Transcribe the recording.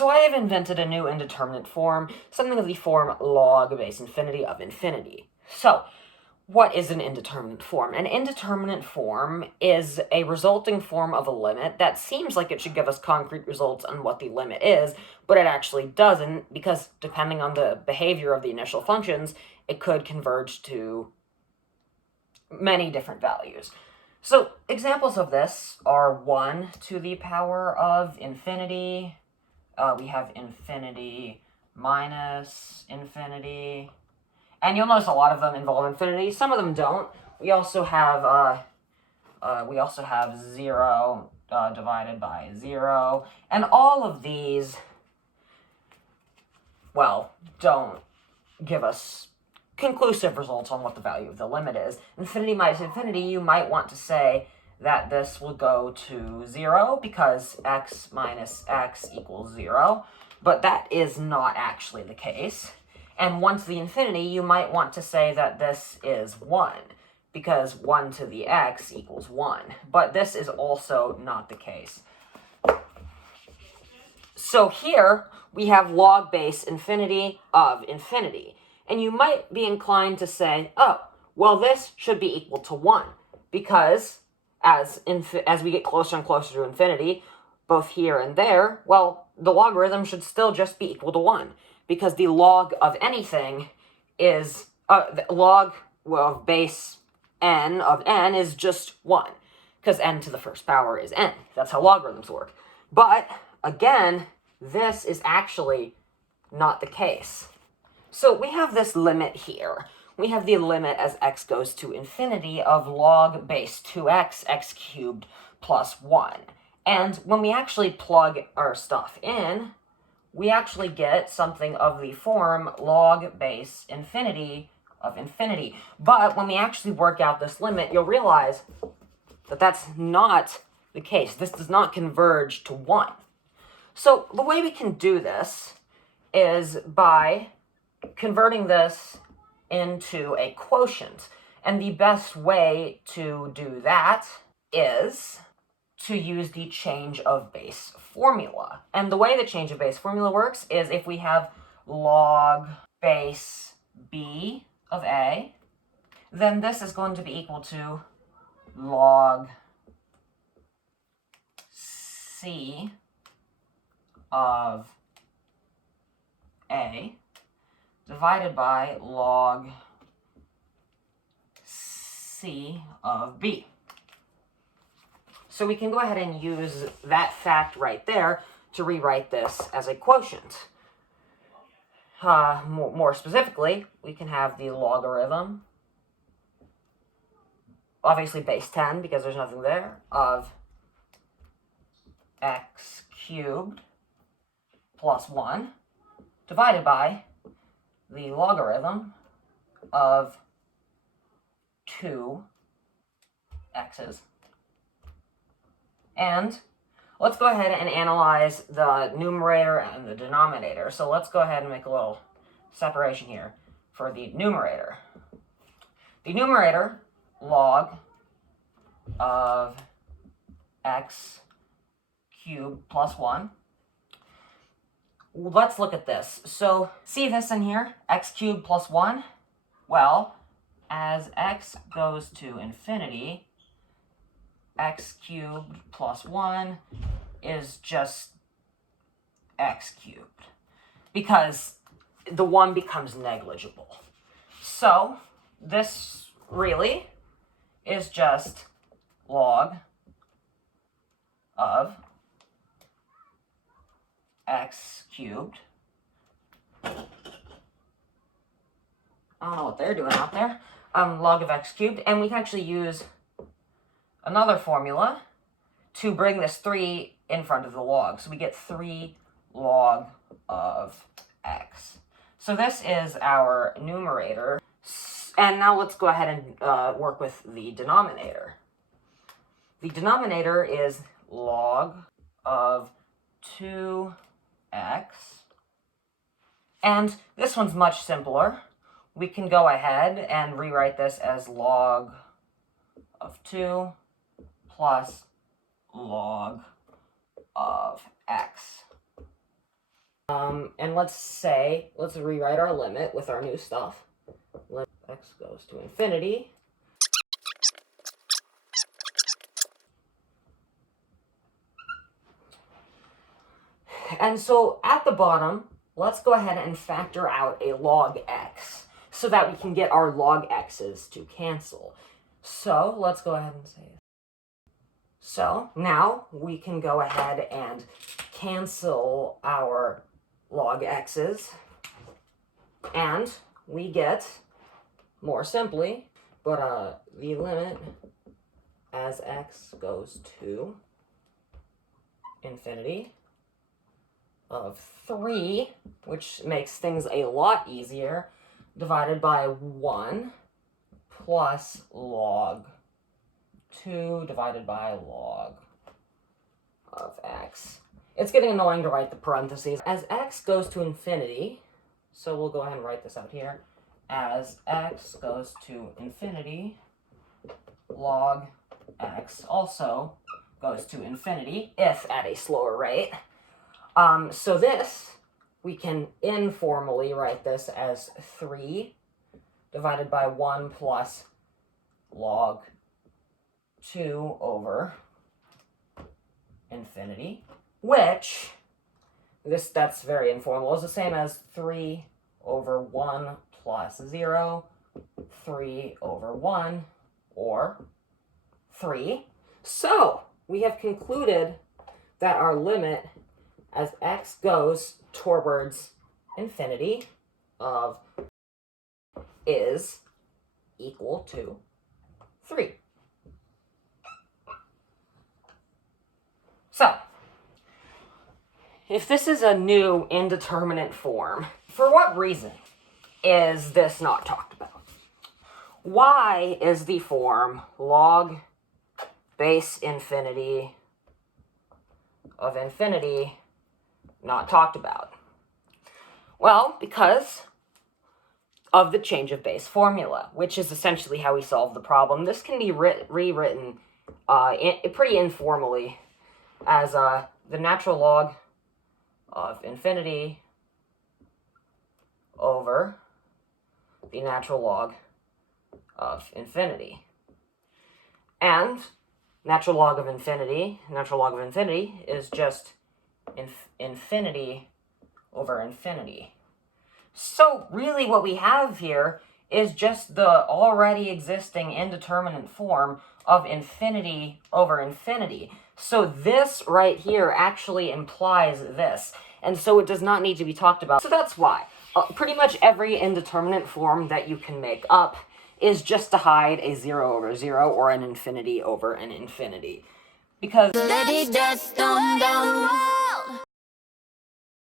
So I have invented a new indeterminate form, something of the form log base infinity of infinity. So, what is an indeterminate form? An indeterminate form is a resulting form of a limit that seems like it should give us concrete results on what the limit is, but it actually doesn't, because depending on the behavior of the initial functions, it could converge to many different values. So, examples of this are 1 to the power of infinity. We have infinity minus infinity. And you'll notice a lot of them involve infinity. Some of them don't. We also have 0 divided by 0. And all of these, well, don't give us conclusive results on what the value of the limit is. Infinity minus infinity, you might want to say that this will go to 0 because x minus x equals 0. But that is not actually the case. And 1 to the infinity, you might want to say that this is 1, because 1 to the x equals 1. But this is also not the case. So here, we have log base infinity of infinity. And you might be inclined to say, oh, well, this should be equal to 1, because as we get closer and closer to infinity, both here and there, well, the logarithm should still just be equal to 1. Because the log of anything is, the log of base n of n is just 1. Because n to the first power is n. That's how logarithms work. But, again, this is actually not the case. So we have this limit here. We have the limit as x goes to infinity of log base 2x, x cubed plus 1. And when we actually plug our stuff in, we actually get something of the form log base infinity of infinity. But when we actually work out this limit, you'll realize that that's not the case. This does not converge to 1. So the way we can do this is by converting this into a quotient. And the best way to do that is to use the change of base formula. And the way the change of base formula works is if we have log base b of a, then this is going to be equal to log c of a divided by log c of b. So we can go ahead and use that fact right there to rewrite this as a quotient. More specifically, we can have the logarithm, obviously base 10 because there's nothing there, of x cubed plus 1 divided by the logarithm of 2 x's. And let's go ahead and analyze the numerator and the denominator. So let's go ahead and make a little separation here for the numerator. The numerator, log of x cubed plus 1. Let's look at this. So see this in here, x cubed plus 1? Well, as x goes to infinity, x cubed plus 1 is just x cubed, because the 1 becomes negligible. So this really is just log of x cubed. I don't know what they're doing out there. Log of x cubed, and we can actually use another formula to bring this 3 in front of the log. So we get 3 log of x. So this is our numerator. And now let's go ahead and work with the denominator. The denominator is log of 2x. And this one's much simpler. We can go ahead and rewrite this as log of 2 plus log of x. And let's rewrite our limit with our new stuff. Let x goes to infinity. And so at the bottom, let's go ahead and factor out a log x so that we can get our log x's to cancel. So let's go ahead and say it. So now we can go ahead and cancel our log x's, and we get, more simply, the limit as x goes to infinity of 3, which makes things a lot easier, divided by 1 plus log 2 divided by log of x. It's getting annoying to write the parentheses. As x goes to infinity, so we'll go ahead and write this out here. As x goes to infinity, log x also goes to infinity, if at a slower rate. So this, we can informally write this as 3 divided by 1 plus log 2 over infinity, which, that's very informal, is the same as 3 over 1 plus 0, 3 over 1, or 3. So, we have concluded that our limit as x goes towards infinity of is equal to 3. So, if this is a new indeterminate form, for what reason is this not talked about? Why is the form log base infinity of infinity not talked about? Well, because of the change of base formula, which is essentially how we solve the problem. This can be rewritten pretty informally as the natural log of infinity over the natural log of infinity. And natural log of infinity is just infinity over infinity. So really what we have here is just the already existing indeterminate form of infinity over infinity. So this right here actually implies this, and so it does not need to be talked about. So that's why pretty much every indeterminate form that you can make up is just to hide a 0 over 0 or an infinity over an infinity. Because